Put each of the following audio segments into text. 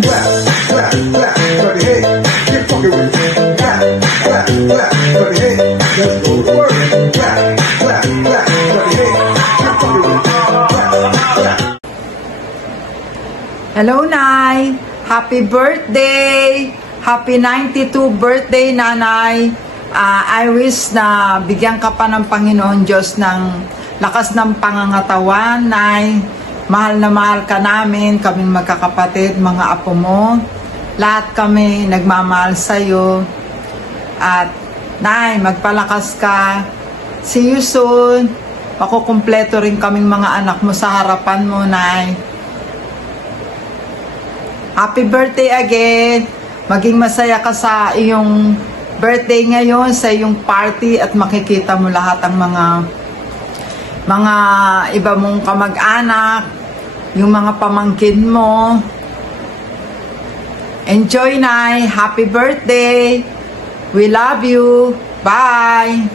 clap, clap, clap, for the head. Get fucking with it. Clap, clap, clap, for the head. Let's go to work. Clap, clap, clap, for the head. Get fucking with it. Clap, clap. Hello, Nay! Happy birthday! Happy 92 birthday, Nanay! I wish na bigyan ka pa ng Panginoon Diyos ng lakas ng pangangatawan, Nay. Mahal na mahal ka namin, kaming magkakapatid, mga apo mo. Lahat kami nagmamahal sa'yo. At, Nay, magpalakas ka. See you soon. Makukumpleto rin kaming mga anak mo sa harapan mo, Nay. Happy birthday again! Maging masaya ka sa iyong birthday ngayon, sa iyong party, at makikita mo lahat ang mga iba mong kamag-anak, yung mga pamangkin mo. Enjoy, Nay! Happy birthday! We love you! Bye!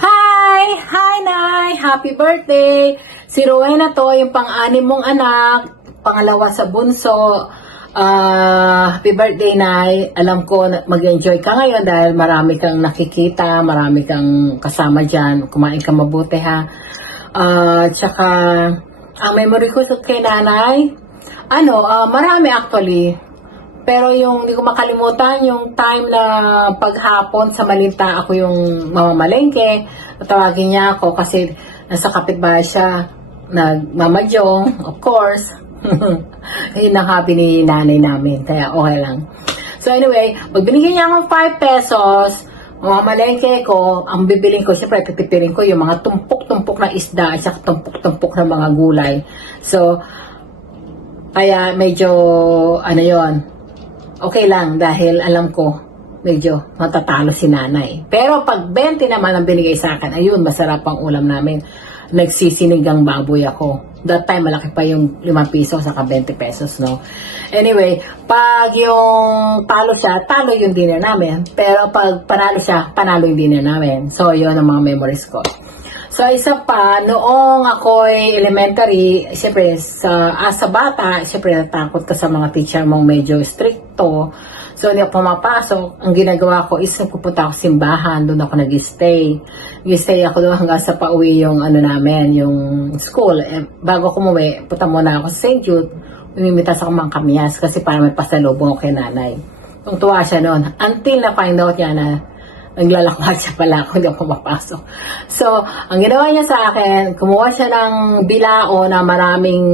Hi! Hi, Nay! Happy birthday! Si Rowena to, yung pang-anim mong anak, pangalawa sa bunso. Happy birthday, Nay. Alam ko mag-enjoy ka ngayon dahil marami kang nakikita, marami kang kasama dyan. Kumain ka mabuti, ha? Tsaka, ang memory ko kay Nanay, marami actually. Pero yung hindi ko makalimutan, yung time na paghapon sa Malinta, ako yung mamamalengke. Tawagin niya ako kasi nasa kapitbahay siya, nagmamadyong, of course. Yun ang hobby ni nanay namin, kaya okay lang. So anyway, pag binigyan niya akong 5 pesos, mamamalengke ko, ang bibiling ko, siyempre pipipirin ko yung mga tumpok-tumpok na isda at saka tumpok-tumpok na mga gulay. So, kaya medyo, okay lang dahil alam ko, medyo matatalo si nanay. Pero pag 20 naman ang binigay sa akin, ayun, masarap ang ulam namin. Nagsisinigang baboy ako. That time, malaki pa yung 5 piso saka 20 pesos, no? Anyway, pag yung talo siya, talo yung dinner namin. Pero pag panalo siya, panalo yung dinner namin. So, yun ang mga memories ko. So, isa pa, noong ako'y elementary, siyempre, sa bata, siyempre, natakot ka sa mga teacher mong medyo stricto. So, hindi ako pumapasok. Ang ginagawa ko is pupunta ako simbahan. Doon ako nag-stay. Nag-stay ako doon hanggang sa pauwi yung yung school. Bago ako umuwi, punta muna ako sa St. Jude. Umimita sa Mang Kamias kasi para may pasalubong ako kay nanay. Kung tuwa siya noon. Until na-find out niya na naglalakwat siya pala ako, hindi ako mapasok. So, ang ginawa niya sa akin, kumuha siya ng bilao na maraming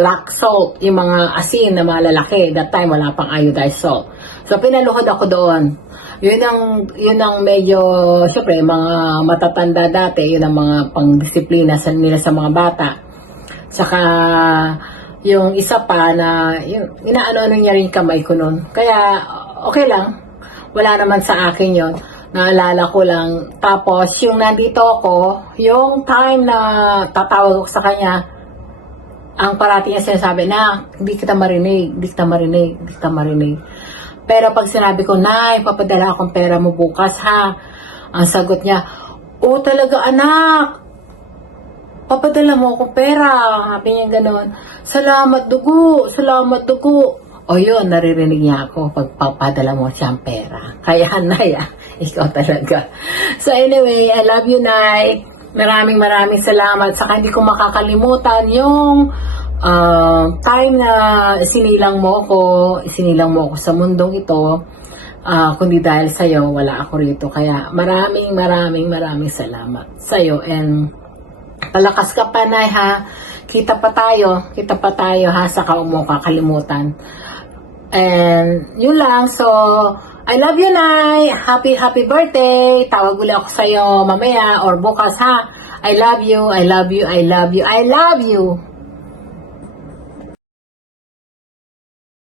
rock salt, yung mga asin na malalaki. That time, wala pang iodized salt. So, pinaluhod ako doon. Yun ang medyo, syempre, mga matatanda dati, yun ang mga pang-disiplina nila sa mga bata. Saka, yung isa pa na, inaano niya rin kamay ko noon. Kaya, okay lang. Wala naman sa akin yun. Naalala ko lang. Tapos, yung nandito ako, yung time na tatawag ako sa kanya, ang parati niya sinasabi na, hindi kita marinig. Pero pag sinabi ko, Nay, papadala akong pera mo bukas, ha? Ang sagot niya, oh, talaga, anak. Papadala mo akong pera. Sabi niya gano'n. Salamat, dugo. O yun, naririnig niya ako pag papadala mo siyang pera. Kaya, Nay, ikaw talaga. So anyway, I love you, Nay. Maraming salamat. Saka hindi ko makakalimutan yung time na sinilang mo ako sa mundong ito. Kundi dahil sa'yo, wala ako rito. Kaya maraming salamat sa'yo. And palakas ka pa, Nay, ha? Kita pa tayo, ha? Saka mo kakalimutan. And yun lang. So, I love you, Nay. Happy birthday. Tawag ulit ako sa'yo mamaya or bukas, ha? I love you.